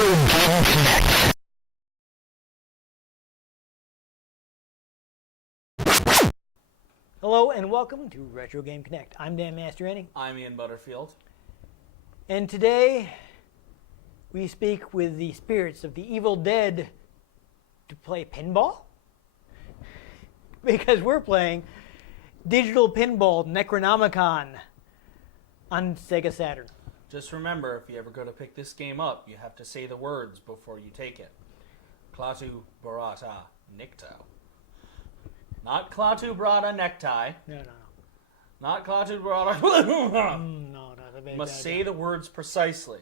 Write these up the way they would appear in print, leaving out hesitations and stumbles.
Game Connect. Hello and welcome to Retro Game Connect. I'm Dan Mastriani. I'm Ian Butterfield. And today we speak with the spirits of the evil dead to play pinball. Because we're playing digital pinball Necronomicon on Sega Saturn. Just remember, if you ever go to pick this game up, you have to say the words before you take it. Klaatu Barata Nikto. Not Klaatu Barata Necktie. No. Not Klaatu Barata. No, You must say the words precisely.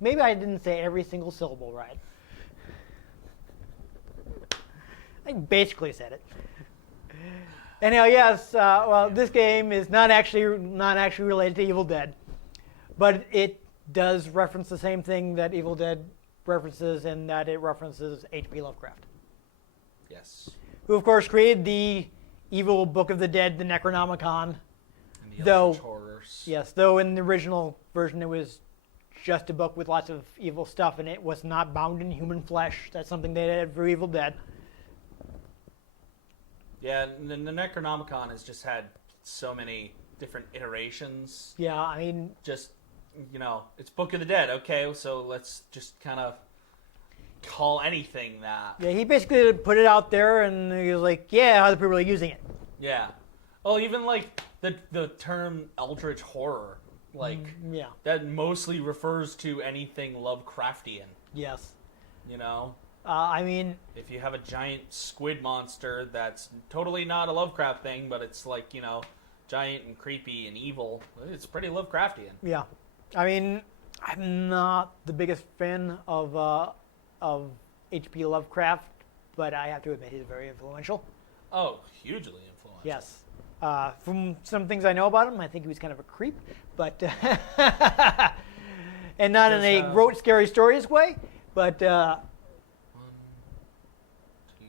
Maybe I didn't say every single syllable right. I basically said it. Anyhow, yes. This game is not actually related to Evil Dead, but it does reference the same thing that Evil Dead references, in that it references H.P. Lovecraft, Yes. who of course created the evil Book of the Dead, the Necronomicon. And the Though- Eldritch Horrors. Yes, though in the original version it was just a book with lots of evil stuff in it. Was not bound in human flesh. That's something they did for Evil Dead. Yeah, the Necronomicon has just had so many different iterations. Yeah, I mean, Just, it's Book of the Dead. Okay, so let's just kind of call anything that. yeah, he basically put it out there, and he was like, "Yeah, other people are using it." Yeah. Well, even like the term Eldritch Horror, like Yeah. that mostly refers to anything Lovecraftian. Yes. You know, I mean, if you have a giant squid monster that's totally not a Lovecraft thing, but it's like giant and creepy and evil, it's pretty Lovecraftian. yeah. I mean, I'm not the biggest fan of H.P. Lovecraft, but I have to admit he's very influential. Oh, hugely influential. Yes. From some things I know about him, I think he was kind of a creep, but and not in a wrote scary stories way, but 1, 2,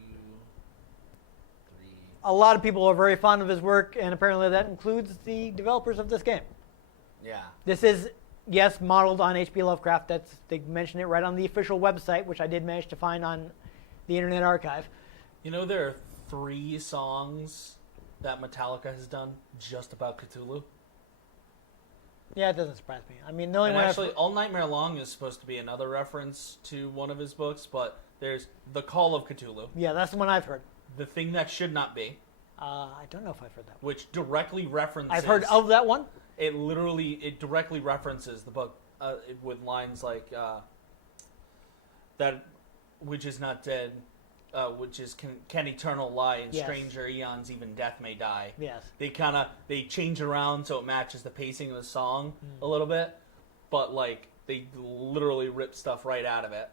3. a lot of people are very fond of his work, and apparently that includes the developers of this game. Yeah. This is, yes, modeled on H.P. Lovecraft. They mention it right on the official website, which I did manage to find on the Internet Archive. There are 3 songs that Metallica has done just about Cthulhu. Yeah, it doesn't surprise me. I mean, the only And one actually, All Nightmare Long is supposed to be another reference to one of his books, but there's The Call of Cthulhu, yeah, that's the one I've heard. The Thing That Should Not Be, I don't know if I've heard that one. which directly references... I've heard of that one. It directly references the book with lines like, that which is not dead, which is can eternal lie, in Yes. stranger eons even death may die. Yes. They change around so it matches the pacing of the song a little bit, but like they literally rip stuff right out of it.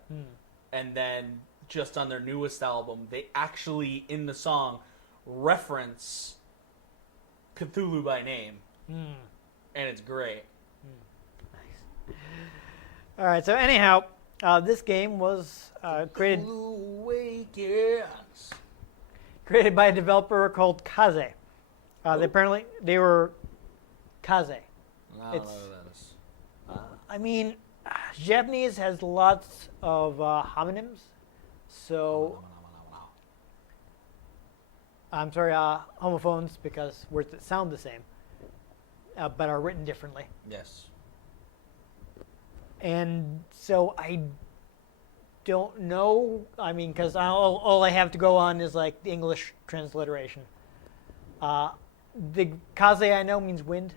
And then just on their newest album, they actually in the song reference Cthulhu by name, and it's great. All right, so anyhow, this game was created Cthulhu awakens. by a developer called Kaze. They were Kaze. I don't know It's- who that is. I mean, Japanese has lots of homonyms, so I'm sorry, homophones, because words that sound the same, but are written differently. Yes. And so I don't know. I mean, because all I have to go on is like the English transliteration. The kaze I know means wind,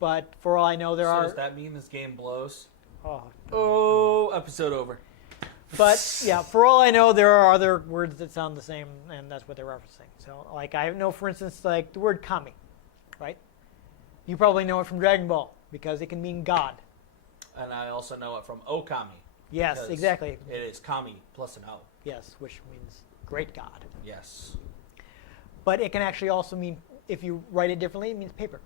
but for all I know, Does that mean this game blows? Oh. Oh, episode over. But yeah, for all I know, there are other words that sound the same, and that's what they're referencing. So, like, I know, for instance, like the word kami, right? You probably know it from Dragon Ball because it can mean God. And I also know it from Okami. Yes, because exactly. It is Kami plus an O. Yes, which means great God. Yes. But it can actually also mean, if you write it differently, it means paper.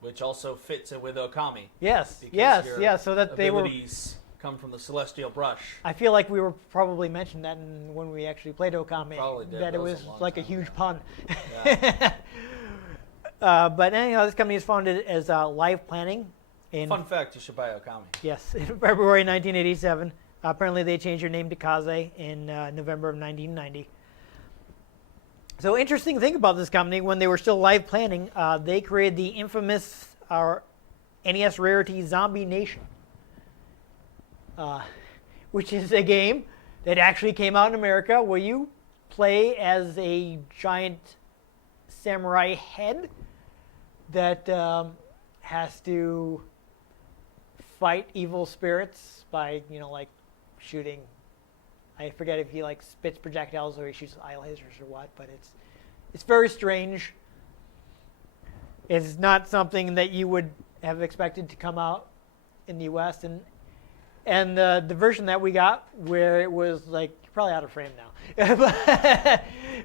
Which also fits it with Okami. Yes, because yes, your yes. So that they were. abilities come from the celestial brush. I feel like we were probably mentioned that when we actually played Okami. Probably did. That it That was was a long like a time huge ago. pun. Yeah. But anyhow, this company is founded as Live Planning, Fun fact, you should buy Okami. Yes, in February 1987. Apparently, they changed their name to Kaze in November of 1990. So, interesting thing about this company, when they were still live planning, they created the infamous NES rarity Zombie Nation, which is a game that actually came out in America where you play as a giant samurai head that has to fight evil spirits by, like shooting. I forget if he spits projectiles or he shoots eye lasers or what, but it's very strange. It's not something that you would have expected to come out in the U.S. and the version that we got, where it was probably out of frame now,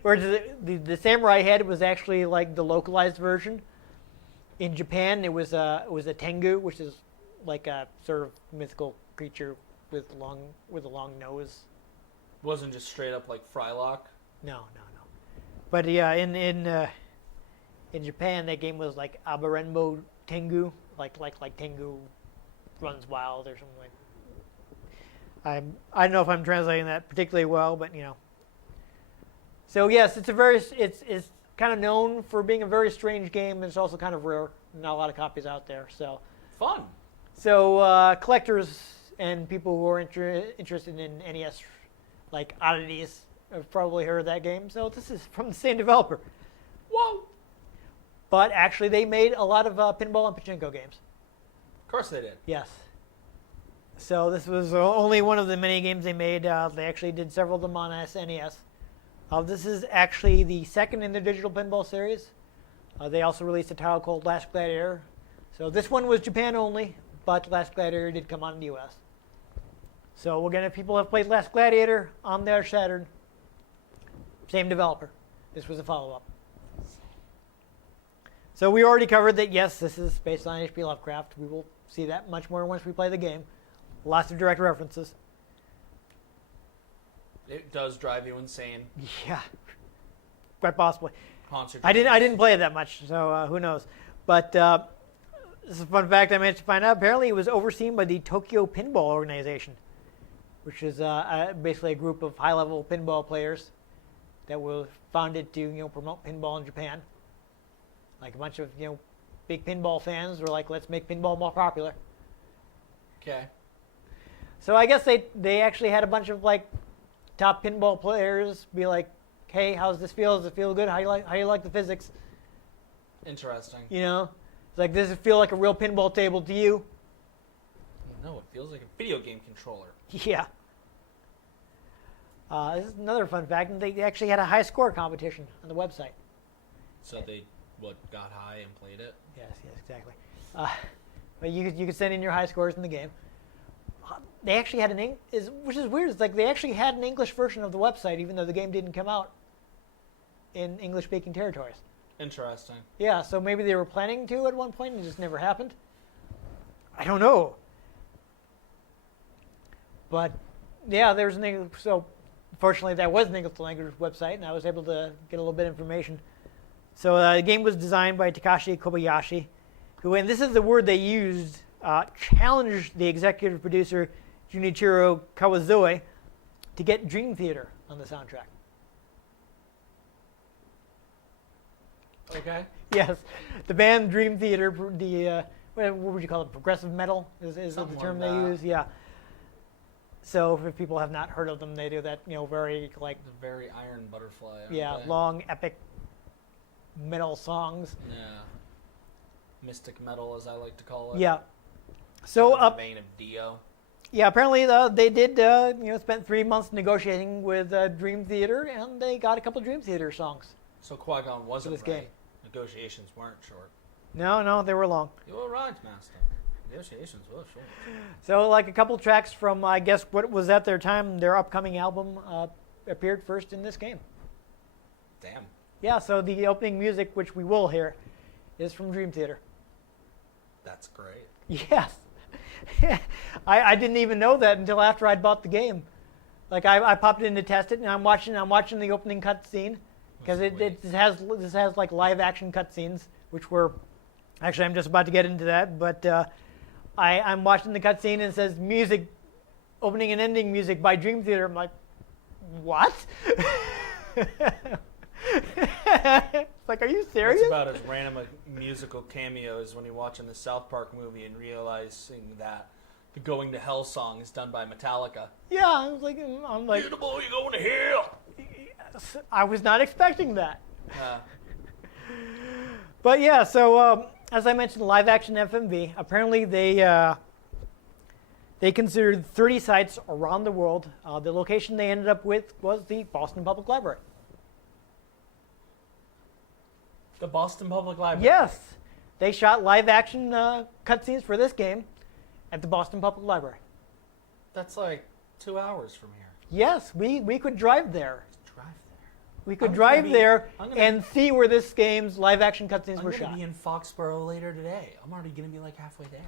where the samurai head was actually the localized version. In Japan, it was a tengu, which is like a sort of mythical creature with a long nose. Wasn't just straight up like Frylock? No. But yeah, in Japan, that game was like Abarenmo Tengu, like Tengu runs wild or something like. I don't know if I'm translating that particularly well, but So yes, it's kind of known for being a very strange game, and it's also kind of rare. Not a lot of copies out there. So fun. So collectors and people who are interested in NES oddities have probably heard of that game. So this is from the same developer. Whoa! But actually, they made a lot of pinball and pachinko games. Of course they did. Yes. So this was only one of the many games they made. They actually did several of them on SNES. This is actually the second in the digital pinball series. They also released a title called Last Gladiator. So this one was Japan only, but Last Gladiator did come out in the U.S. So again, if people have played Last Gladiator on their Saturn, same developer. This was a follow-up. So we already covered that, yes, this is based on H.P. Lovecraft. We will see that much more once we play the game. Lots of direct references. It does drive you insane. Yeah, quite possibly. Haunts your I dreams. didn't play it that much, so who knows? But this is a fun fact I managed to find out. Apparently, it was overseen by the Tokyo Pinball Organization, which is basically a group of high-level pinball players that were founded to promote pinball in Japan. Like a bunch of big pinball fans were like, let's make pinball more popular. Okay. So I guess they actually had a bunch of top pinball players be like, hey, how's this feel? Does it feel good? How you like the physics? Interesting. It's like, does it feel like a real pinball table to you? No, it feels like a video game controller. Yeah. This is another fun fact. They actually had a high score competition on the website. So they got high and played it? Yes, exactly. But you could send in your high scores in the game. They actually had which is weird. It's like they actually had an English version of the website, even though the game didn't come out in English-speaking territories. Interesting. Yeah, so maybe they were planning to at one point and it just never happened. I don't know. But yeah, there's an English. So fortunately, that was an English language website, and I was able to get a little bit of information. So the game was designed by Takashi Kobayashi, who, and this is the word they used, challenged the executive producer Junichiro Kawazoe to get Dream Theater on the soundtrack. Okay. Yes, the band Dream Theater, the what would you call it? Progressive metal is the term like they that. use. Yeah. So if people have not heard of them, they do that very The very Iron Butterfly. aren't they? long epic metal songs. Yeah. Mystic metal, as I like to call it. Yeah. So in the vein of Dio. yeah, apparently they did spent 3 months negotiating with Dream Theater, and they got a couple Dream Theater songs. So Qui-Gon wasn't this right. game. Negotiations weren't short. No, they were long. You were right, Master. Negotiations were short. So a couple tracks from, I guess, what was at their time, their upcoming album appeared first in this game. Damn. Yeah, so the opening music, which we will hear, is from Dream Theater. That's great. Yes. I didn't even know that until after I'd bought the game. I popped it in to test it, and I'm watching the opening cutscene because this has live action cutscenes, which were actually I'm just about to get into that, but I'm watching the cutscene and it says music, opening and ending music by Dream Theater. I'm like, what? It's like, are you serious? It's about as random a musical cameo as when you're watching the South Park movie and realizing that the Going to Hell song is done by Metallica. Yeah, I'm like, Beautiful, you're going to hell. I was not expecting that. But yeah, so as I mentioned, live action FMV. Apparently, they considered 30 sites around the world. The location they ended up with was the Boston Public Library. The Boston Public Library? Yes. They shot live action cutscenes for this game at the Boston Public Library. That's like 2 hours from here. Yes, we could drive there. Drive there. We could drive there and see where this game's live action cutscenes were shot. I'm going to be in Foxborough later today. I'm already going to be like halfway there.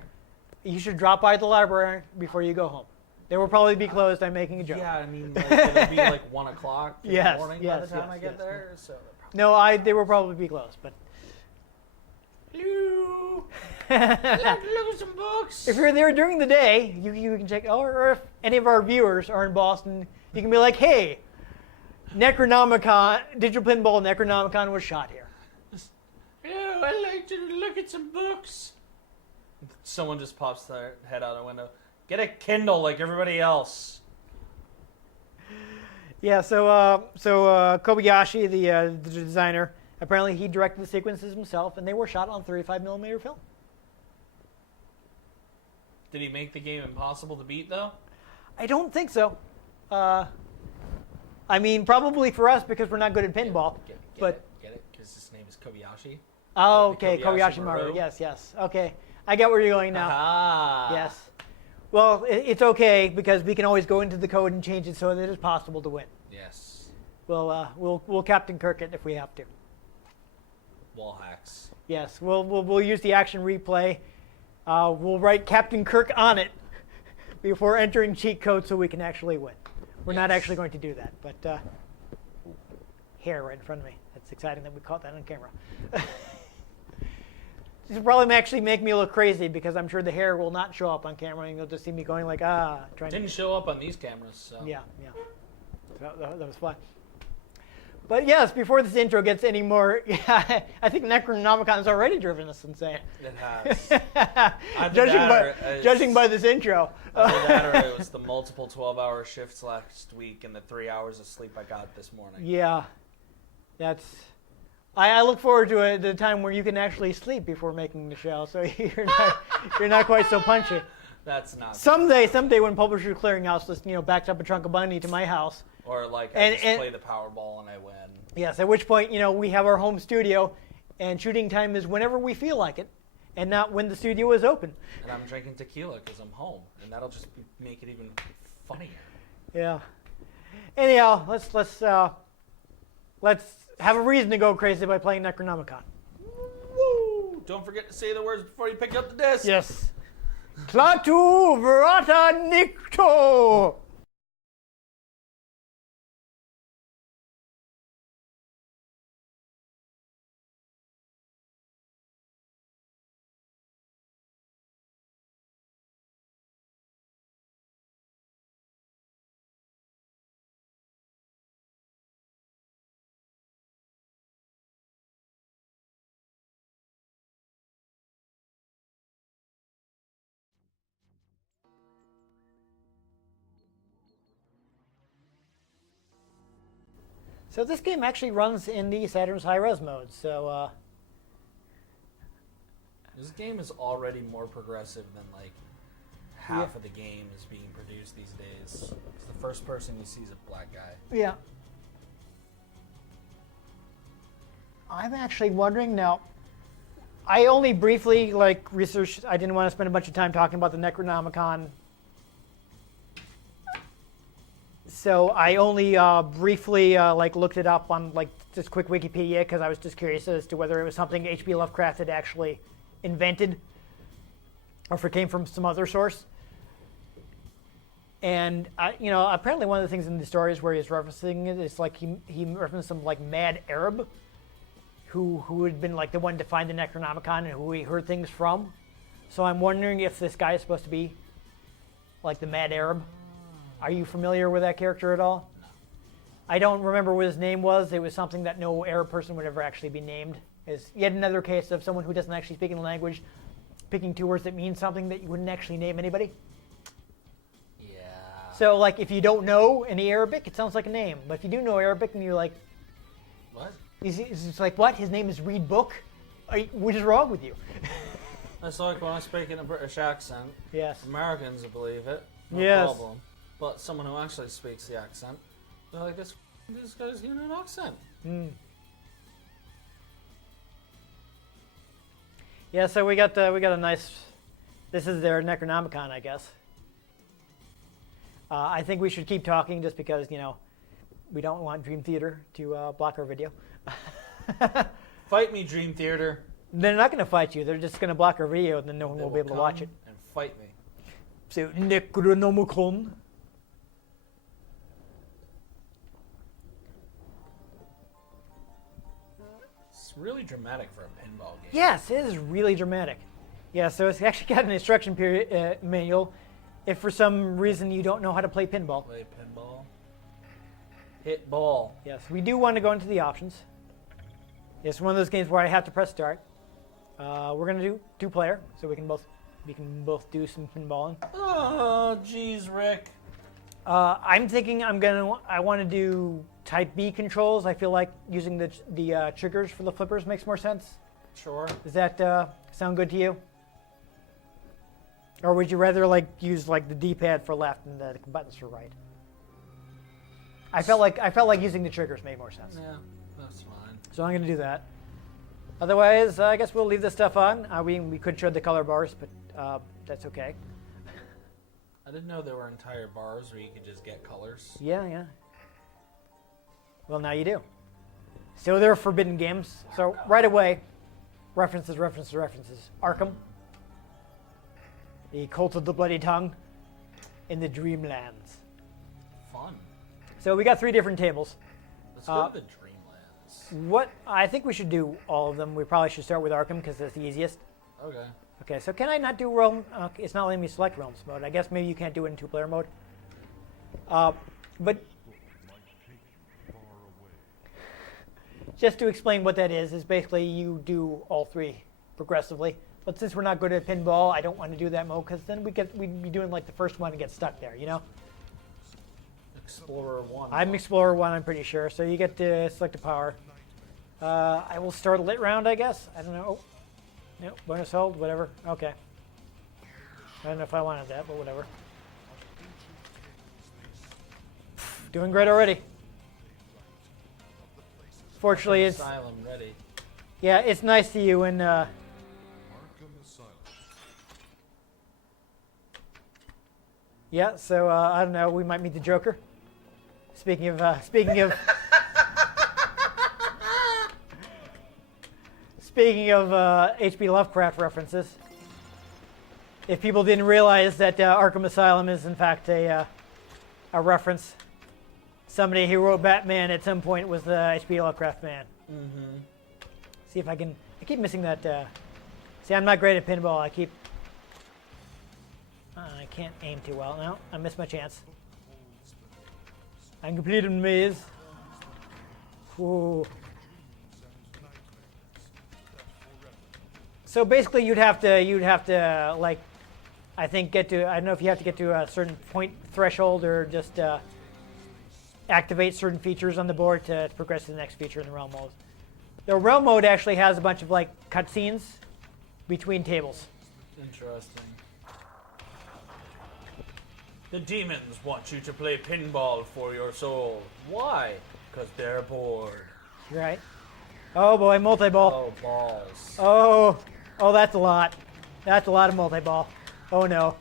You should drop by the library before you go home. They will probably be closed. I'm making a joke. Yeah, I mean, like, it'll be like 1 o'clock in the morning by the time I get there. So no, they will probably be closed. But hello, look at some books. if you're there during the day, you can check. Or if any of our viewers are in Boston, you can be like, hey, Necronomicon, Digital Pinball Necronomicon was shot here. Yeah, I'd like to look at some books. Someone just pops their head out a window. Get a Kindle like everybody else. Yeah, so Kobayashi, the designer, apparently he directed the sequences himself, and they were shot on 35mm film. Did he make the game impossible to beat, though? I don't think so. I mean, probably for us because we're not good at pinball. Get it? Because his name is Kobayashi. Oh, Like okay, Kobayashi Maru. Yes. Okay, I get where you're going now. Ah. Yes. Well, it's okay because we can always go into the code and change it so that it's possible to win. Yes. We'll Captain Kirk it if we have to. Wall hacks. Yes, we'll use the action replay. We'll write Captain Kirk on it before entering cheat code so we can actually win. We're not actually going to do that, but hair right in front of me. That's exciting that we caught that on camera. This will probably actually make me look crazy because I'm sure the hair will not show up on camera and you'll just see me going like, trying Didn't show up on these cameras, so. Yeah. That was fun. But yes, before this intro gets any more, I think Necronomicon's already driven us insane. It has. Judging by this intro. Either that or it was the multiple 12-hour shifts last week and the 3 hours of sleep I got this morning. Yeah. I look forward to the time where you can actually sleep before making the show, so you're not quite so punchy. That's not. Someday when Publisher Clearinghouse just backs up a trunk of money to my house. Or like I just play the Powerball and I win. Yes, at which point we have our home studio, and shooting time is whenever we feel like it, and not when the studio is open. And I'm drinking tequila because I'm home, and that'll just make it even funnier. Yeah. Anyhow, let's have a reason to go crazy by playing Necronomicon. Woo! Don't forget to say the words before you pick up the disc. Yes. Klaatu Verata Nikto! So this game actually runs in the Saturn's high-res mode, so... This game is already more progressive than like half of the game is being produced these days. The first person you see is a black guy. Yeah. I'm actually wondering now, I only briefly researched, I didn't want to spend a bunch of time talking about the Necronomicon. So I only briefly looked it up on just quick Wikipedia because I was just curious as to whether it was something H.P. Lovecraft had actually invented or if it came from some other source. And apparently one of the things in the stories where he's referencing it is he referenced some mad Arab who had been the one to find the Necronomicon and who he heard things from. So I'm wondering if this guy is supposed to be like the Mad Arab. Are you familiar with that character at all? No. I don't remember what his name was. It was something that no Arab person would ever actually be named. It's yet another case of someone who doesn't actually speak in the language picking two words that mean something that you wouldn't actually name anybody. Yeah. So, like, if you don't know any Arabic, it sounds like a name. But if you do know Arabic and you're like, What? it's like, what? His name is Reed Book? What is wrong with you? That's like when I speak in a British accent. Yes. Americans will believe it. No Yes. problem. But someone who actually speaks the accent, they're like, this guy's using an accent. Mm. Yeah, so we got a nice. This is their Necronomicon, I guess. I think we should keep talking just because we don't want Dream Theater to block our video. Fight me, Dream Theater. They're not going to fight you. They're just going to block our video, and then no one will be able to watch it. And fight me. So Necronomicon. It's really dramatic for a pinball game. Yes, it is really dramatic. Yeah, so it's actually got an instruction manual. If for some reason you don't know how to play pinball. Play pinball. Hit ball. Yes, we do want to go into the options. It's one of those games where I have to press start. We're gonna do two-player, so we can both do some pinballing. Oh, jeez, Rick. I'm thinking I want to do Type B controls. I feel like using the triggers for the flippers makes more sense. Sure. Does that sound good to you? Or would you rather use the D-pad for left and the buttons for right? I felt like using the triggers made more sense. Yeah, that's fine. So I'm going to do that. Otherwise, I guess we'll leave this stuff on. We could show the color bars, but that's okay. I didn't know there were entire bars where you could just get colors. Yeah. Well, now you do. So they're forbidden games. So right away, references. Arkham, the Cult of the Bloody Tongue, in the Dreamlands. Fun. So we got 3 different tables. Let's go to the Dreamlands. What I think we should do all of them. We probably should start with Arkham because it's the easiest. Okay. Okay, so can I not do realm? It's not letting me select realms mode. I guess maybe you can't do it in 2-player mode. But just to explain what that is basically you do all 3 progressively. But since we're not good at pinball, I don't want to do that mode because then we'd be doing the first one and get stuck there, Explorer 1. I'm Explorer 1, I'm pretty sure. So you get to select a power. I will start a lit round, I guess. I don't know. No, bonus hold, whatever. Okay. I don't know if I wanted that, but whatever. Doing great already. Fortunately, it's Asylum ready. yeah, it's nice to you and yeah. So I don't know. We might meet the Joker. Speaking of H.P. Lovecraft references, if people didn't realize that Arkham Asylum is in fact a reference, somebody who wrote Batman at some point was the H.P. Lovecraft man. Mm-hmm. See if I keep missing that. See, I'm not great at pinball. I can't aim too well. No, I missed my chance. I completed a maze. Ooh. So basically, you'd have to I think get to. I don't know if you have to get to a certain point threshold or just activate certain features on the board to progress to the next feature in the realm mode. The realm mode actually has a bunch of cutscenes between tables. Interesting. The demons want you to play pinball for your soul. Why? Because they're bored. Right. Oh boy, multi-ball. Oh, balls. Oh, that's a lot. That's a lot of multi-ball. Oh no.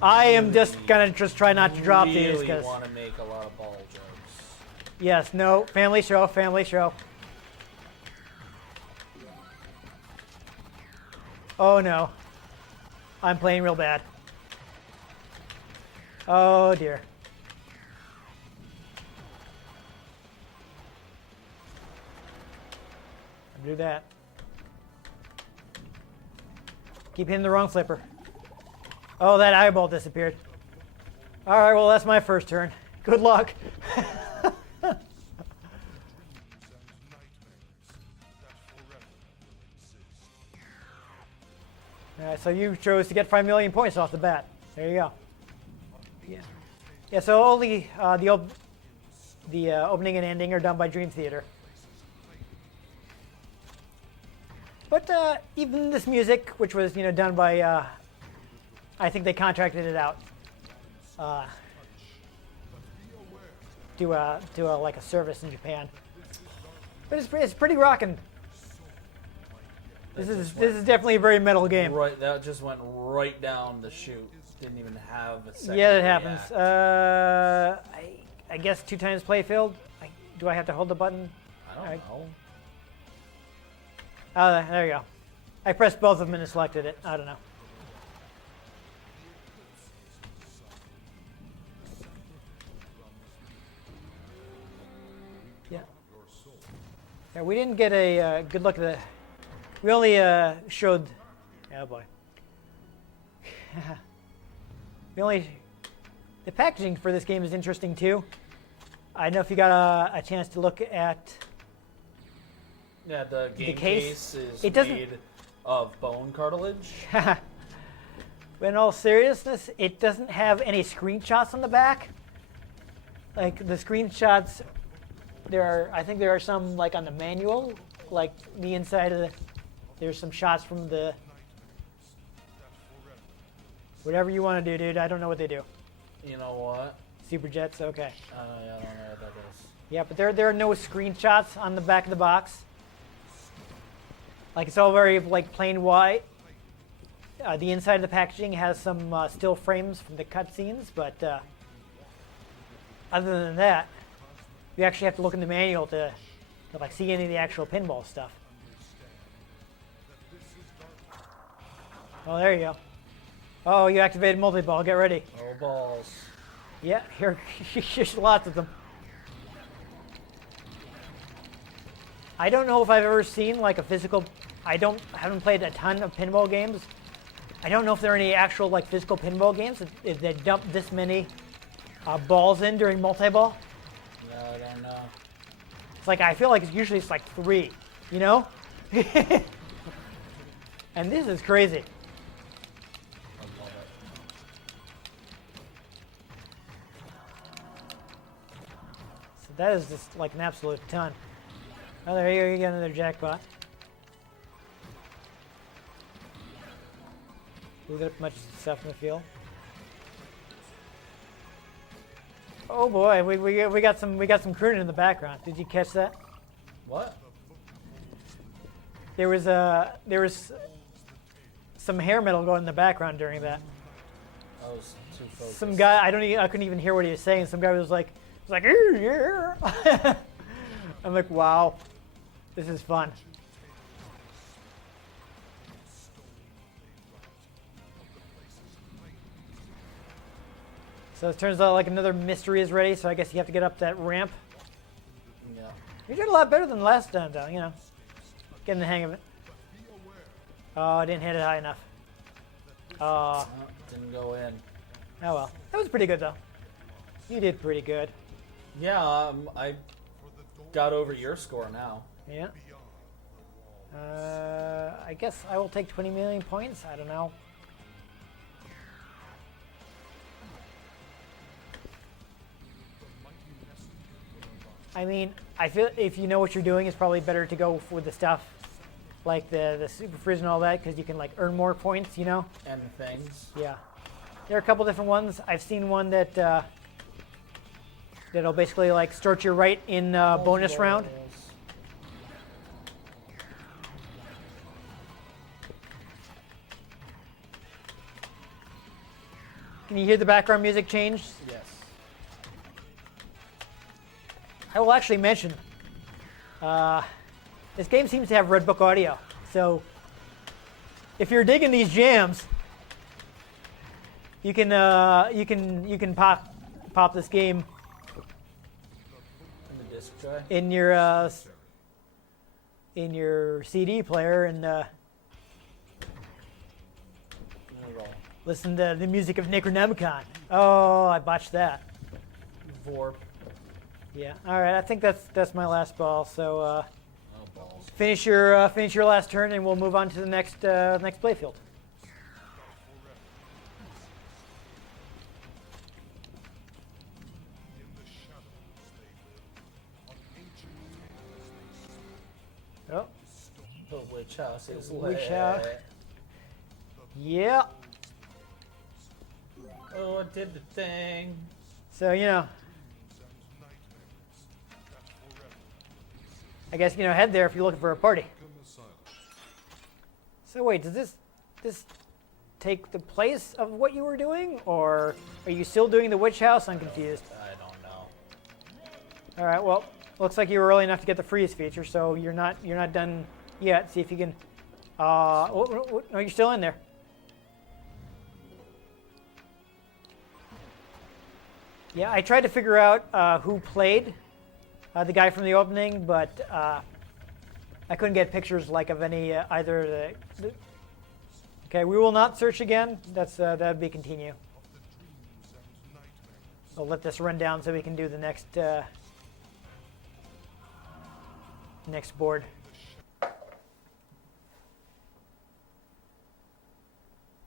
I am just gonna try not to drop these really because. want to make a lot of ball jokes. Yes. No. Family show. Family show. Oh no. I'm playing real bad. Oh dear. I'll do that. Keep hitting the wrong flipper. Oh, that eyeball disappeared. All right, well, that's my first turn. Good luck. All right, so you chose to get 5 million points off the bat. There you go. Yeah. Yeah. So only the opening and ending are done by Dream Theater. But even this music, which was done by, I think they contracted it out. Do like a service in Japan. But it's pretty rocking. This is definitely a very metal game. Right, that just went right down the chute. Didn't even have a second. Yeah, that happens. I guess 2 times play failed. Do I have to hold the button? I don't know. Oh, there you go. I pressed both of them and selected it. I don't know. Yeah. Yeah, we didn't get a good look at the. We only showed. Oh boy. The packaging for this game is interesting too. I don't know if you got a chance to look at. Yeah, the game case is doesn't- made of bone cartilage. But in all seriousness, it doesn't have any screenshots on the back. Like the screenshots, I think there are some like on the manual, like the inside of the. There's some shots from the. Whatever you want to do, dude. I don't know what they do. You know what? Super Jets, okay. I don't know what that is. Yeah, but there are no screenshots on the back of the box. Like it's all very like plain white. The inside of the packaging has some still frames from the cutscenes, but other than that, you actually have to look in the manual to like see any of the actual pinball stuff. Oh, there you go. Oh, you activated multi-ball. Get ready. Oh balls. Yeah, here's lots of them. I don't know if I've ever seen like a physical. I haven't played a ton of pinball games. I don't know if there are any actual like physical pinball games that dump this many balls in during multi-ball. No, I don't know. It's like I feel like it's like 3, you know? And this is crazy. I love it. So that is just like an absolute ton. Oh, there you go. You got another jackpot. We got much stuff in the field. Oh boy, we got some crooning in the background. Did you catch that? What? There was some hair metal going in the background during that. I was too focused. Some guy I couldn't even hear what he was saying. Some guy was like yeah. I'm like, wow, this is fun. So it turns out like another mystery is ready. So I guess you have to get up that ramp. Yeah. You did a lot better than last time, though. You know, getting the hang of it. Oh, I didn't hit it high enough. Oh, Didn't go in. oh well. That was pretty good, though. You did pretty good. Yeah, I got over your score now. Yeah. I guess I will take 20 million points. I don't know. I mean, I feel if you know what you're doing, it's probably better to go for the stuff like the super frizz and all that, because you can like earn more points, you know? And things. Yeah. There are a couple different ones. I've seen one that that'll basically like start you right in bonus round. Can you hear the background music change? Yes. I will actually mention, this game seems to have Red Book audio. So if you're digging these jams, you can pop this game In the disc tray. in your CD player and Listen to the music of Necronomicon. Oh, I botched that. Vorp. Yeah. All right. I think that's my last ball. So Oh, balls. finish your last turn, and we'll move on to the next playfield. Oh. The witch house is Witch lit. house. Yeah. Oh, it did the thing. So I guess head there if you're looking for a party. So wait, does this take the place of what you were doing, or are you still doing the witch house? I'm confused. I don't know. All right. Well, looks like you were early enough to get the freeze feature, so you're not done yet. See if you can. No, you're still in there. Yeah, I tried to figure out who played the guy from the opening, but I couldn't get pictures like of any either. Okay, we will not search again. That'd be continue. We'll let this run down so we can do the next board.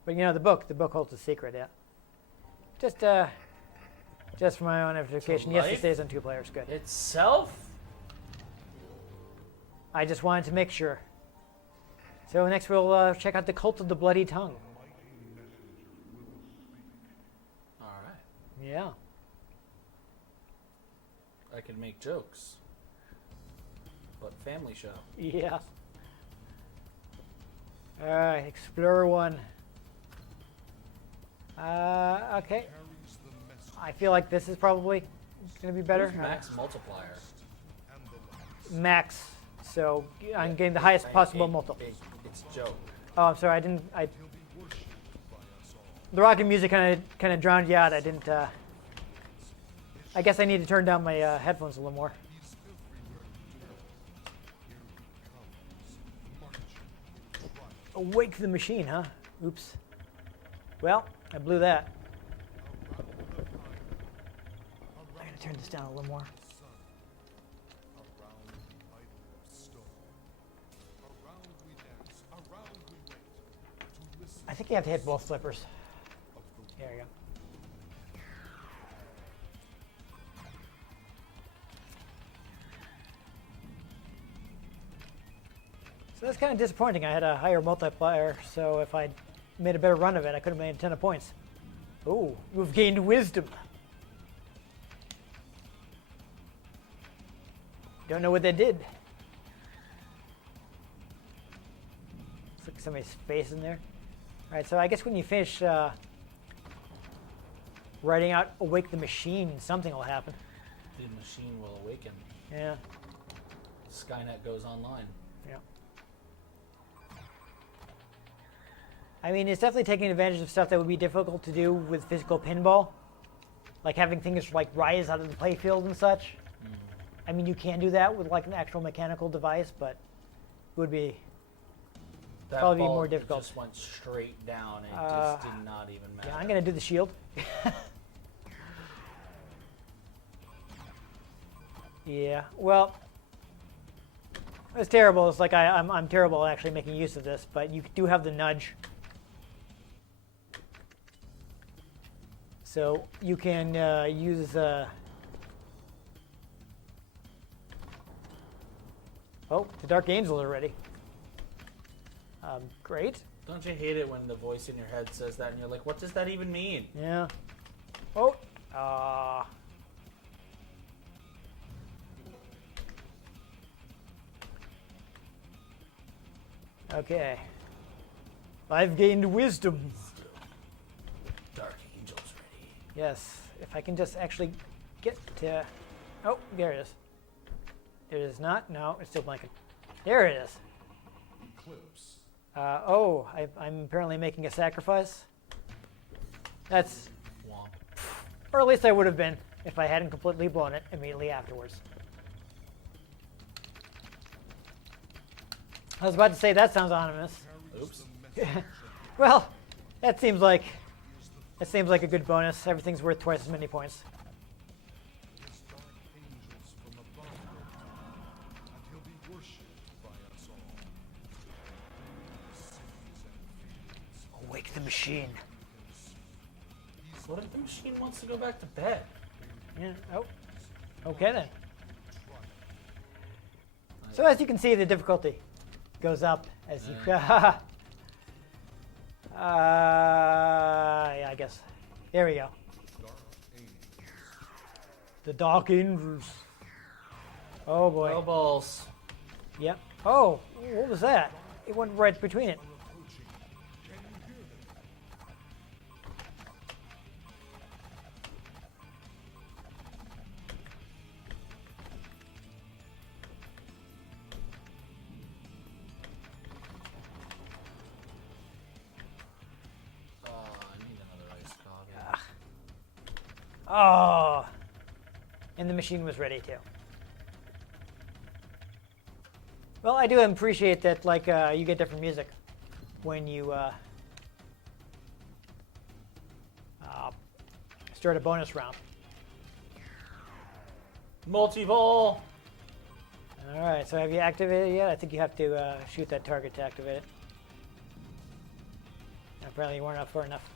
But the book holds a secret. Yeah. Just for my own edification. Yes, it life? stays on 2 players. Good. Itself? I just wanted to make sure. So next we'll check out the Cult of the Bloody Tongue. Alright. Yeah. I can make jokes. But family show. Yeah. All right, Explorer 1. Okay. I feel like this is probably going to be better. Who's max multiplier? Max. So I'm getting the highest possible multiple. It's joke. Oh, I'm sorry. The rocket music kind of drowned you out. I didn't. I guess I need to turn down my headphones a little more. Awake the machine, huh? Oops. Well, I blew that. I gotta turn this down a little more. I think you have to hit both flippers. There you go. So that's kind of disappointing. I had a higher multiplier, so if I'd made a better run of it, I could have made a ton of points. Oh, you've gained wisdom. Don't know what they did. Looks like somebody's face in there. All right, so I guess when you finish writing out "Awake the Machine," something will happen. The machine will awaken. Yeah. Skynet goes online. Yeah. I mean, it's definitely taking advantage of stuff that would be difficult to do with physical pinball, like having things like rise out of the playfield and such. Mm. I mean, you can do that with like an actual mechanical device, but it would be That probably ball more difficult. just went straight down. It just did not even matter. Yeah, I'm gonna do the shield. Yeah. Well, it's terrible. It's like I'm terrible at actually making use of this, but you do have the nudge. So you can use. Oh, the Dark Angel already. Great. Don't you hate it when the voice in your head says that and you're like, what does that even mean? Yeah. Oh. Okay. I've gained wisdom. Dark Angel's ready. Yes. If I can just actually get to. Oh, there it is. It is not. No, it's still blanking. There it is. Eclipse. I'm apparently making a sacrifice. That's. Womp. Or at least I would have been if I hadn't completely blown it immediately afterwards. I was about to say that sounds ominous. Oops. Well, that seems like That seems like a good bonus. Everything's worth twice as many points. His dark angels from above and he'll be worshipped by us all. Cities and fields. Awake the machine. What if the machine wants to go back to bed? Yeah. Oh. Okay then. So as you can see, the difficulty goes up as you. Yeah, I guess. There we go. Dark angels. The Dark Angels. Oh boy. Oh balls. Yep. Oh, what was that? It went right between it. Approaching. Can you hear them? Oh, I need another ice coffee. Oh. And the machine was ready too. Well, I do appreciate that, like, you get different music when you start a bonus round. Multi-ball. All right, so have you activated it yet? I think you have to shoot that target to activate it. Apparently you weren't up far enough.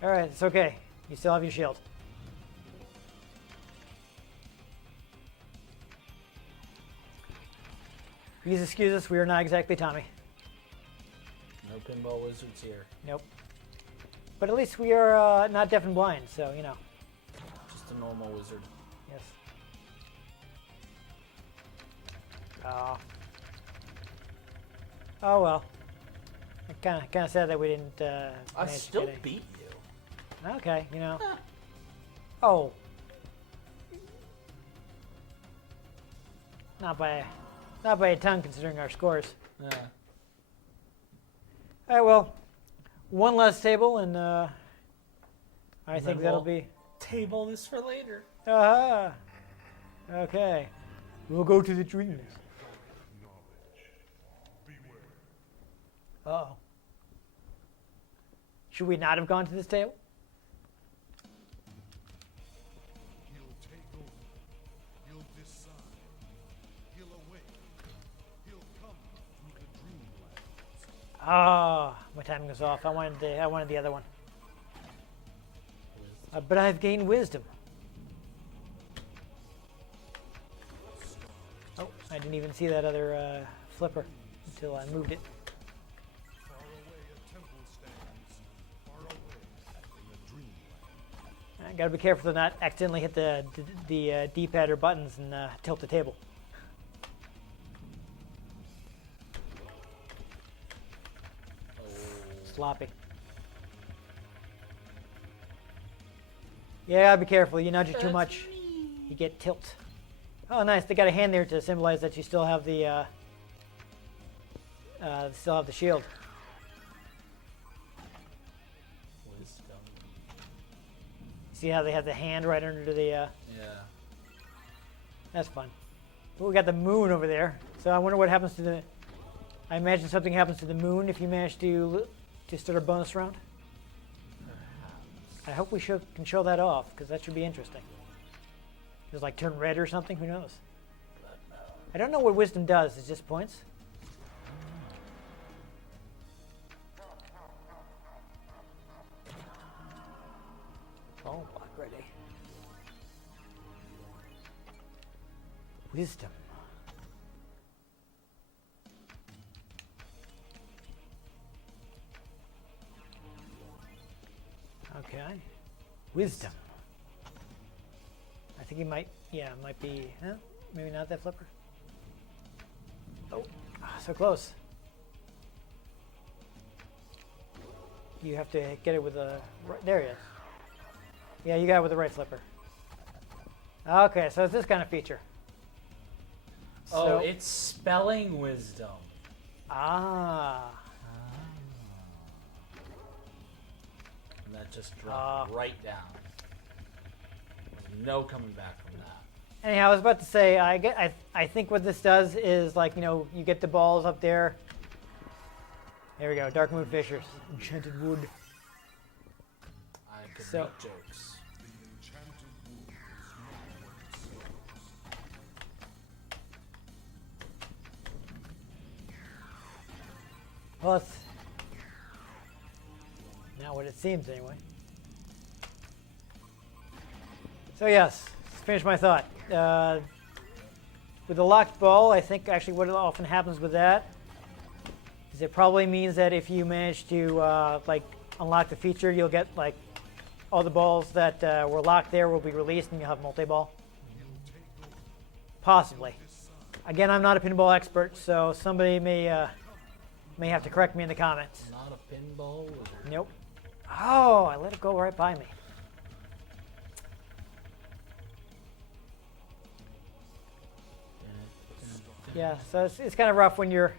All right, it's okay. You still have your shield. Please excuse us, we are not exactly Tommy. No pinball wizards here. Nope. But at least we are not deaf and blind, so, you know. Just a normal wizard. Yes. Oh. Oh well. Kind of sad that we didn't. I manage to still get beat you. Okay, you know. Oh. Not by a ton, considering our scores. Yeah. All right, well, one less table, and I And think then that'll we'll be. Table this for later. Aha. Okay. We'll go to the dreams. Knowledge. Beware. Uh-oh. Should we not have gone to this table? He'll take over. He'll decide. He'll awake. He'll come through the dreamlands. Ah, my timing was off. I wanted the other one. But I've gained wisdom. Oh, I didn't even see that other flipper until I moved it. Far away a temple stands. Far away in the dreamland. I gotta be careful to not accidentally hit the D-pad or buttons and tilt the table. Sloppy. Yeah, gotta be careful. You nudge it too much, you get tilt. Oh, nice. They got a hand there to symbolize that you still have the shield. Wisdom. See how they have the hand right under the. Yeah. That's fun. Well, we got the moon over there. So I wonder what happens to the. I imagine something happens to the moon if you manage to start a bonus round. I hope we can show that off, because that should be interesting. Just like turn red or something, who knows? I don't know what wisdom does, it's just points. Oh, block ready. Wisdom. Okay. Wisdom. I think he might, yeah, it might be, huh? Maybe not that flipper. Oh, so close. You have to get it with the, there he is. Yeah, you got it with the right flipper. Okay, so it's this kind of feature. Oh, So- it's spelling wisdom. Ah. And that just dropped right down. There's no coming back from that. Anyhow, I was about to say, I think what this does is, like, you know, you get the balls up there. There we go, Dark Moon Fissures, Enchanted Wood. I could So- make jokes. The enchanted wood is not what it Well, it's not what it seems, anyway. So yes, let's finish my thought. With the locked ball, I think actually what often happens with that is it probably means that if you manage to like unlock the feature, you'll get like all the balls that were locked there will be released, and you'll have multi-ball. Possibly. Again, I'm not a pinball expert, so somebody may have to correct me in the comments. Not a pinball wizard. Nope. Oh, I let it go right by me. Yeah, so it's kind of rough when you're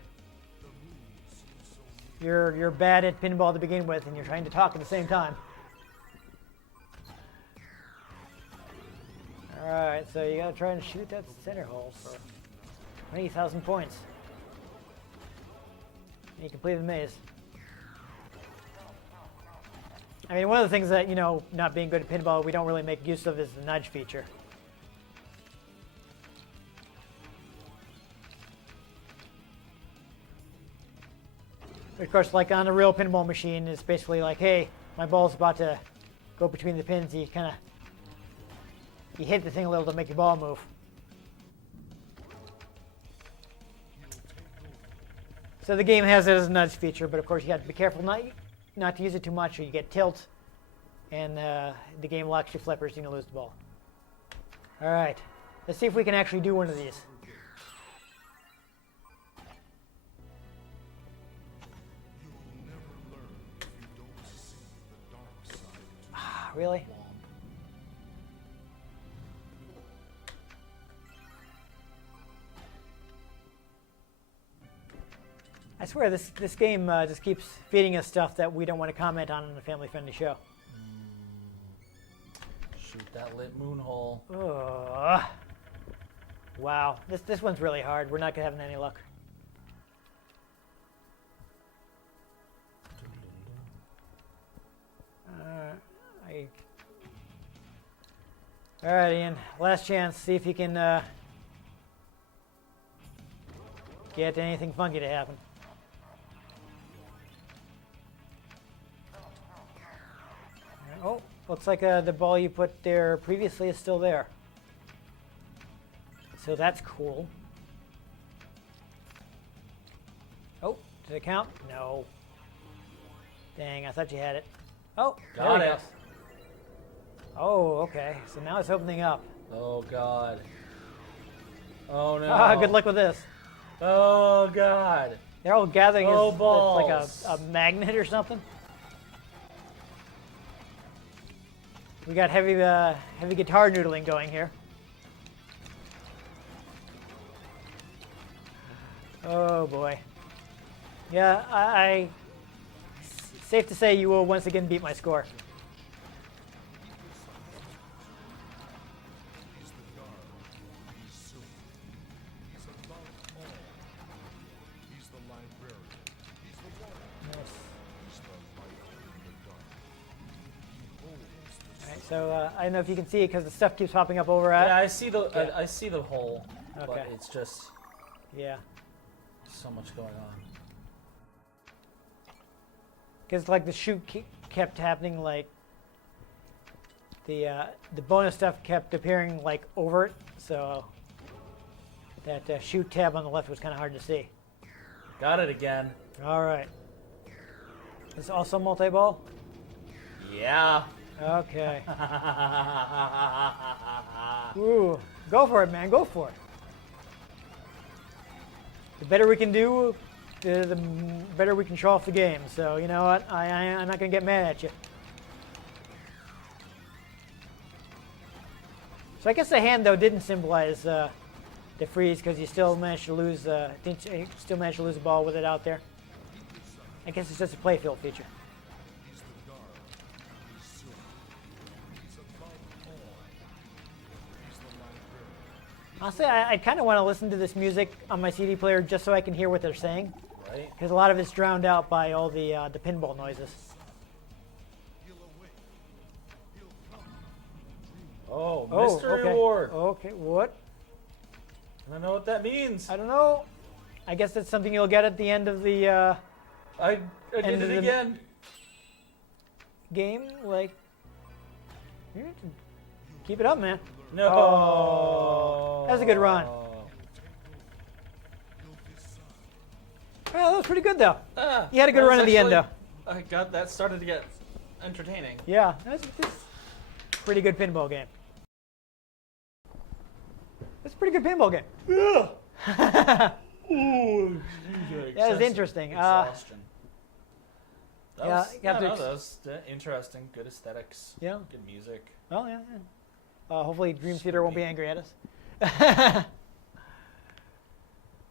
bad at pinball to begin with, and you're trying to talk at the same time. All right, so you gotta try and shoot that center hole for 20,000 points. And you complete the maze. I mean, one of the things that, you know, not being good at pinball, we don't really make use of is the nudge feature. But of course, like on a real pinball machine, it's basically like, hey, my ball's about to go between the pins. You kind of you hit the thing a little to make your ball move. So the game has it as a nudge feature, but of course you have to be careful not to use it too much, or you get tilt, and the game locks your flippers, and you lose the ball. All right, let's see if we can actually do one of these. You'll never learn if you don't see the dark side to Ah, really? I swear this game just keeps feeding us stuff that we don't want to comment on in a family-friendly show. Shoot that lit moon hole. Ugh. Wow, this one's really hard. We're not gonna have any luck. All right, Ian. Last chance. See if you can get anything funky to happen. Oh, looks like the ball you put there previously is still there. So that's cool. Oh, did it count? No. Dang, I thought you had it. Oh, Got there it. goes. Oh, okay. So now it's opening up. Oh god. Oh no. Ah, good luck with this. Oh god. They're all gathering Oh, as like balls. a magnet or something. We got heavy guitar noodling going here. Oh boy. Yeah, safe to say you will once again beat my score. He's the dark, he's silver. He's above all. He's the librarian. He's the warrior. Yes. He's the light in the dark. He holds the All right, so I don't know if you can see it because the stuff keeps popping up over at. Yeah, I see the Yeah. I see the hole, but Okay. it's just Yeah. so much going on. Because like the shoot kept happening, like the bonus stuff kept appearing like over it, so that shoot tab on the left was kind of hard to see. Got it again. All right. This also multi-ball? Yeah. Okay. Ooh, go for it, man. Go for it. The better we can do, the better we can show off the game. So you know what? I'm not gonna get mad at you. So I guess the hand though didn't symbolize the freeze because you still managed to lose. Didn't you still manage to lose the ball with it out there? I guess it's just a playfield feature. He's the dark, he's silver. He's above all. He's the librarian. Honestly, I kind of want to listen to this music on my CD player just so I can hear what they're saying, Right? because a lot of it's drowned out by all the pinball noises. Oh, Oh, mystery okay. award. Okay, what? I don't know what that means. I don't know. I guess that's something you'll get at the end of the I did And it then- again. game. Like, keep it up, man. No. Oh. That was a good run. Well, that was pretty good though. You had a good that was run at the end, actually- I got that started to get entertaining. Yeah, that's a pretty good pinball game. That's a pretty good pinball game. Yeah. Ooh, That was interesting. Exhaustion. That yeah, was, you have to no, ex- that was interesting. Good aesthetics. Yeah. Good music. Oh yeah. Hopefully, Dream Theater won't be angry at us.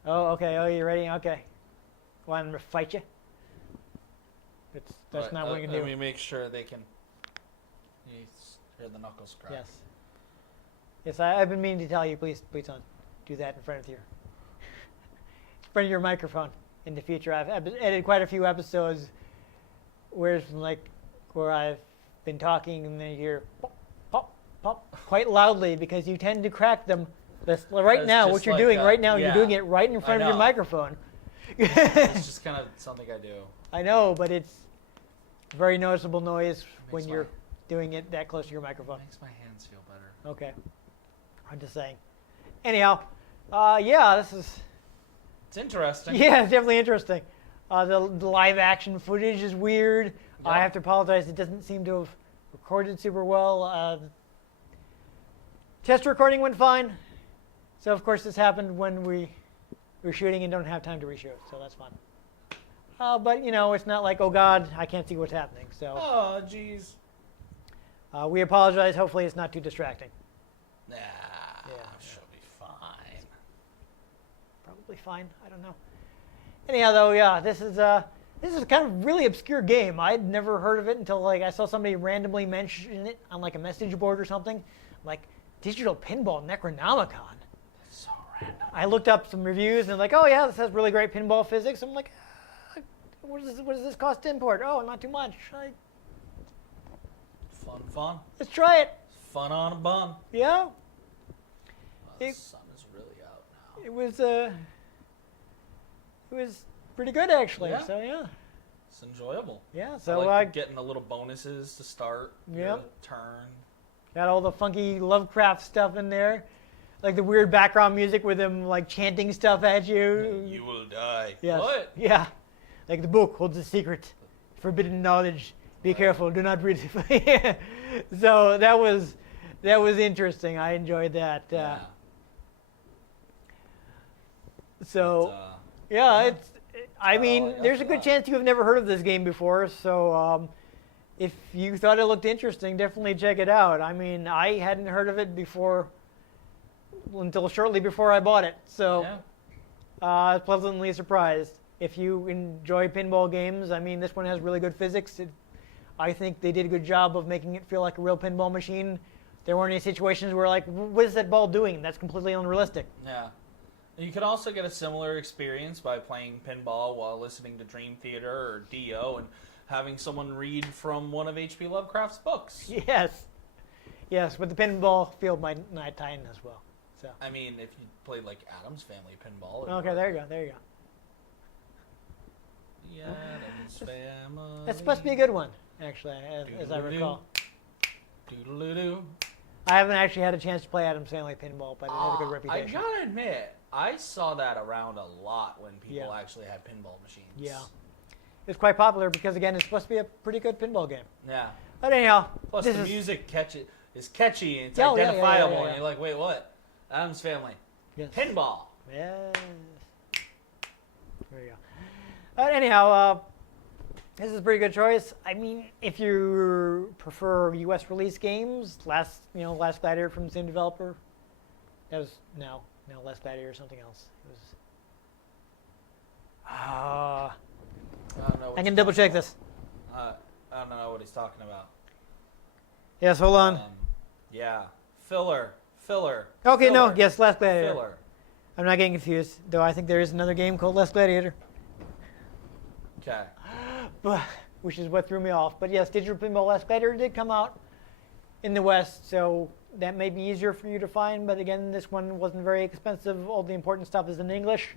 Oh, okay. Oh, you ready? Okay. Want to fight you? That's But, not what we can do. Let me make sure they can hear the knuckles crack. Yes. Yes, I've been meaning to tell you. Please don't do that in front of in front of your microphone in the future. I've edited quite a few episodes where it's where I've been talking and then you hear pop, pop, pop quite loudly because you tend to crack them. Right That's now, just what you're like doing a- right now, you're yeah. doing it right in front of your know. microphone. It's just kind of something I do. I know, but it's very noticeable noise when Makes you're my- doing it that close to your microphone. Makes my hands feel better. Okay. I'm just saying. Anyhow, yeah, this is... It's interesting. Yeah, it's definitely interesting. The live action footage is weird. I Yeah. have to apologize. It doesn't seem to have recorded super well. Test recording went fine. So, of course, this happened when we're shooting and don't have time to reshoot. So that's fun. But, it's not like, oh, God, I can't see what's happening. So Oh, jeez. we apologize. Hopefully it's not too distracting. Nah. Yeah. She'll be fine. Probably fine. I don't know. Anyhow, though, yeah, this is kind of really obscure game. I'd never heard of it until I saw somebody randomly mention it on a message board or something. Like digital pinball Necronomicon. So random. I looked up some reviews and oh yeah, this has really great pinball physics. I'm like, what does this cost to import? Oh, not too much. Fun. Let's try it. Fun on a bun. Yeah, Oh, the It- sun is really out now. it was pretty good actually. Yeah. So yeah. It's enjoyable. Yeah, I so like getting the little bonuses to start Yep. your turn. got all the funky Lovecraft stuff in there, like the weird background music with them chanting stuff at you. You will die. Yes. What? Yeah, like the book holds a secret, forbidden knowledge. Be careful, do not breathe. So that was interesting. I enjoyed that. Yeah. So But, yeah, it's. I all mean, I got there's a for good that. chance you have never heard of this game before. So if you thought it looked interesting, definitely check it out. I mean, I hadn't heard of it before until shortly before I bought it. So yeah. I was pleasantly surprised. If you enjoy pinball games, I mean, this one has really good physics. I think they did a good job of making it feel like a real pinball machine. There weren't any situations where what is that ball doing? That's completely unrealistic. Yeah. You could also get a similar experience by playing pinball while listening to Dream Theater or Dio and having someone read from one of H.P. Lovecraft's books. Yes, but the pinball field might not tie in as well. So I mean, if you played Addams Family Pinball. it okay, would there work. you go. The Addams Family. That's supposed to be a good one, actually, as I Doodle-doo. recall. Doodle-doo. I haven't actually had a chance to play Adam's Family Pinball, but it has a good I reputation. gotta admit, I saw that around a lot when people Yeah. actually had pinball machines. Yeah. It's quite popular because, again, it's supposed to be a pretty good pinball game. Yeah. But anyhow, Plus, this the is music is catchy and it's Oh, yeah, identifiable, yeah. and you're like, wait, what? Addams Family. yes. Pinball. Yes. There you go. But anyhow, this is a pretty good choice. I mean, if you prefer U.S. release games, Last Gladiator from the same developer. That was no Last Gladiator or something else. It was. I don't know. I can double check this. I don't know what he's talking about. Yes, hold on. Yeah. Filler. Filler. Okay, no, Filler. yes, Last Gladiator. Filler. I'm not getting confused, though I think there is another game called Last Gladiator, Okay. which is what threw me off. But yes, Digital Pinball Last Gladiator did come out in the West, so that may be easier for you to find. But again, this one wasn't very expensive. All the important stuff is in English.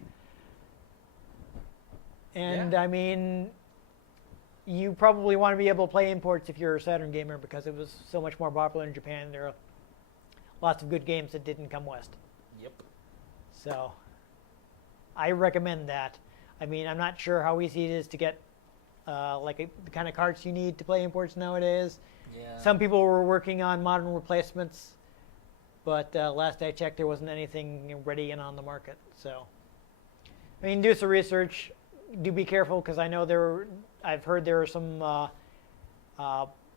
And Yeah. I mean, you probably want to be able to play imports if you're a Saturn gamer because it was so much more popular in Japan. There are lots of good games that didn't come west. Yep. So I recommend that. I mean, I'm not sure how easy it is to get the kind of carts you need to play imports nowadays. Yeah. Some people were working on modern replacements, but last I checked, there wasn't anything ready and on the market. So, I mean, do some research. Do be careful because I know I've heard there are some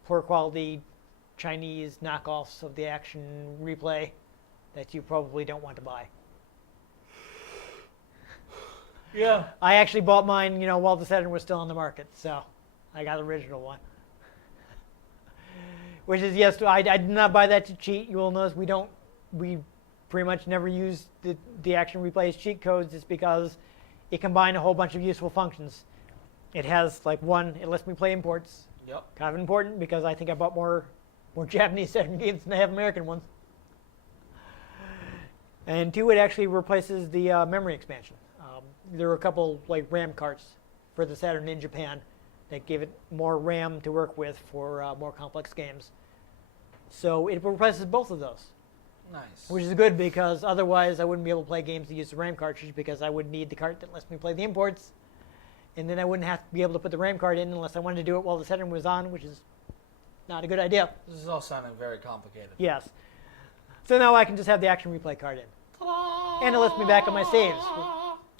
poor quality Chinese knockoffs of the Action Replay that you probably don't want to buy. Yeah. I actually bought mine, while the Saturn was still on the market, so I got the original one. Which is, yes, I did not buy that to cheat. You will notice we pretty much never use the Action Replay's cheat codes just because it combined a whole bunch of useful functions. It has, it lets me play imports. Yep. Kind of important because I think I bought more Japanese Saturn games than I have American ones. And 2, it actually replaces the memory expansion. There were a couple RAM carts for the Saturn in Japan that gave it more RAM to work with for more complex games. So it replaces both of those, Nice. which is good because otherwise I wouldn't be able to play games that use the RAM cartridge because I would need the cart that lets me play the imports, and then I wouldn't have to be able to put the RAM card in unless I wanted to do it while the Saturn was on, which is not a good idea. This is all sounding very complicated. Yes. So now I can just have the Action Replay card in. Ta-da! And it lets me back on my saves,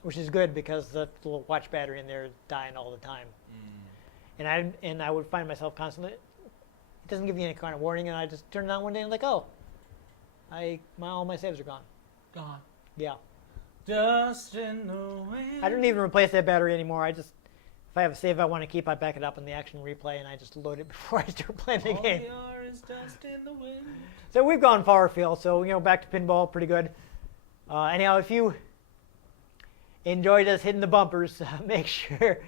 which is good because the little watch battery in there is dying all the time. And I would find myself constantly, it doesn't give you any kind of warning, and I just turn it on one day and I'm like, oh, all my saves are gone. Gone. Yeah. Just in the wind. I don't even replace that battery anymore. If I have a save I want to keep, I back it up in the Action Replay and I just load it before I start playing the All game. we are is dust in the wind. So we've gone far afield. So, back to pinball, pretty good. Anyhow, if you enjoyed us hitting the bumpers, make sure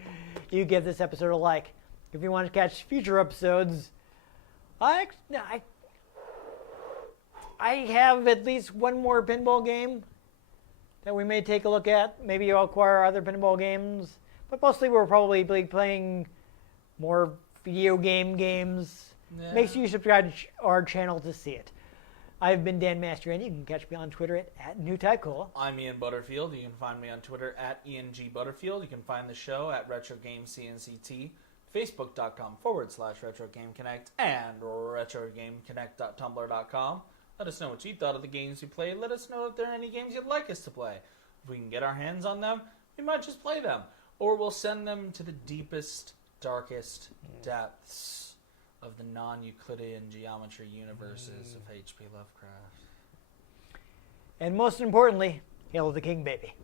you give this episode a like. If you want to catch future episodes, I have at least one more pinball game that we may take a look at. Maybe you'll acquire other pinball games, but mostly we'll probably be playing more video games. Yeah. Make sure you subscribe to our channel to see it. I've been Dan Mastriani. You can catch me on Twitter at NewTypeCola. I'm Ian Butterfield. You can find me on Twitter at IanG Butterfield. You can find the show at RetroGameCNCT, Facebook.com/RetroGameConnect, and RetroGameConnect.tumblr.com. Let us know what you thought of the games we played. Let us know if there are any games you'd like us to play. If we can get our hands on them, we might just play them. Or we'll send them to the deepest, darkest depths of the non-Euclidean geometry universes of H.P. Lovecraft. And most importantly, Hail to the King, baby.